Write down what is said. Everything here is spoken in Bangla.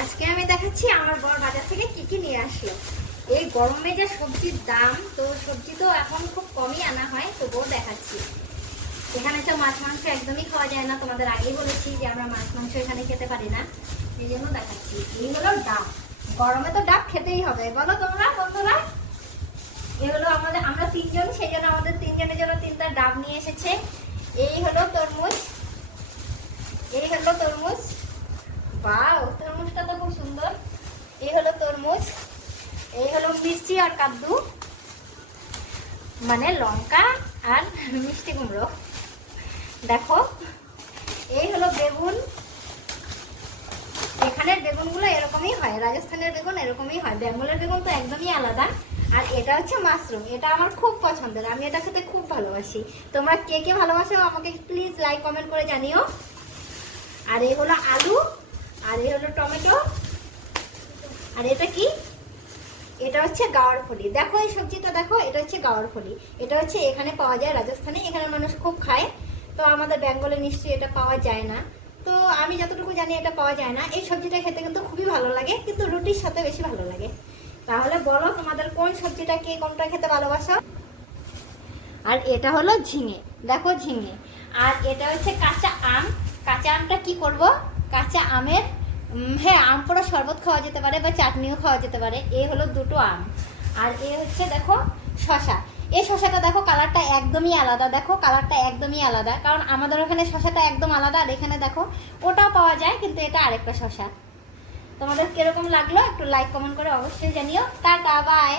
আজকে আমি দেখাচ্ছি আমার বর বাজার থেকে কি কি নিয়ে আসলো। এই গরমে যে সবজির দাম, তো সবজি তো এখন খুব কমই আনা হয়, তবুও দেখাচ্ছি। এখানে তো মাছ, মাংস একদমই খাওয়া যায় না, তোমাদের আগেই বলেছি যে আমরা মাছ, মাংস এখানে খেতে পারি না। এই জন্য দেখাচ্ছি। এই হলো ডাব। গরমে তো ডাব খেতেই হবে, বলো তোমরা, বন্ধুরা। এগুলো আমাদের, আমরা তিনজন, সেই জন্য আমাদের তিনজনের জন্য তিনটা ডাব নিয়ে এসেছে। এই হলো তরমুজ এই হলো তরমুজ বাও তরমুজটা তো খুব সুন্দর এই হলো তরমুজ এই হলো মিষ্টি আর কাদ্দু। মানে লঙ্কা আর মিষ্টি কুমড়ো। দেখো, এই হলো বেগুন। এখানের বেগুনগুলো এরকমই হয়, রাজস্থানের বেগুন এরকমই হয়, বেঙ্গলের বেগুন তো একদমই আলাদা। আর এটা হচ্ছে মাশরুম, এটা আমার খুব পছন্দের, আমি এটা খেতে খুব ভালোবাসি। তোমরা কে কে ভালোবাসো আমাকে প্লিজ লাইক কমেন্ট করে জানিও। আর এই হলো আলু, আর এই হলো টমেটো। আর এটা কি? এটা হচ্ছে গাওয়ার ফলি। দেখো এই সবজিটা দেখো, এটা হচ্ছে গাওয়ার ফলি। এটা হচ্ছে এখানে পাওয়া যায় রাজস্থানে, এখানে মানুষ খুব খায়। তো আমাদের বেঙ্গলে নিশ্চয়ই এটা পাওয়া যায় না। তো আমি যতটুকু জানি এটা পাওয়া যায় না। এই সবজিটা খেতে কিন্তু খুবই ভালো লাগে, কিন্তু রুটির সাথে বেশি ভালো লাগে। তাহলে বলো, তোমাদের কোন সবজিটা কে কোনটা খেতে ভালোবাসো? আর এটা হলো ঝিঙে। দেখো ঝিঙে। আর এটা হচ্ছে কাঁচা আম। কাঁচা আমটা কি করব? কাঁচা আমের হ্যাঁ আম পোড়া শরবত খাওয়া যেতে পারে বা চাটনিও খাওয়া যেতে পারে। এ হলো দুটো আম। আর এ হচ্ছে দেখো শশা এ শশাটা দেখো কালারটা একদমই আলাদা। দেখো কালারটা একদমই আলাদা। কারণ আমাদের ওখানে শশাটা একদম আলাদা। আর এখানে দেখো ওটাও পাওয়া যায়, কিন্তু এটা আরেকটা শশা তোমাদের কীরকম লাগল একটু লাইক কমেন্ট করে অবশ্যই জানিও। Tata bye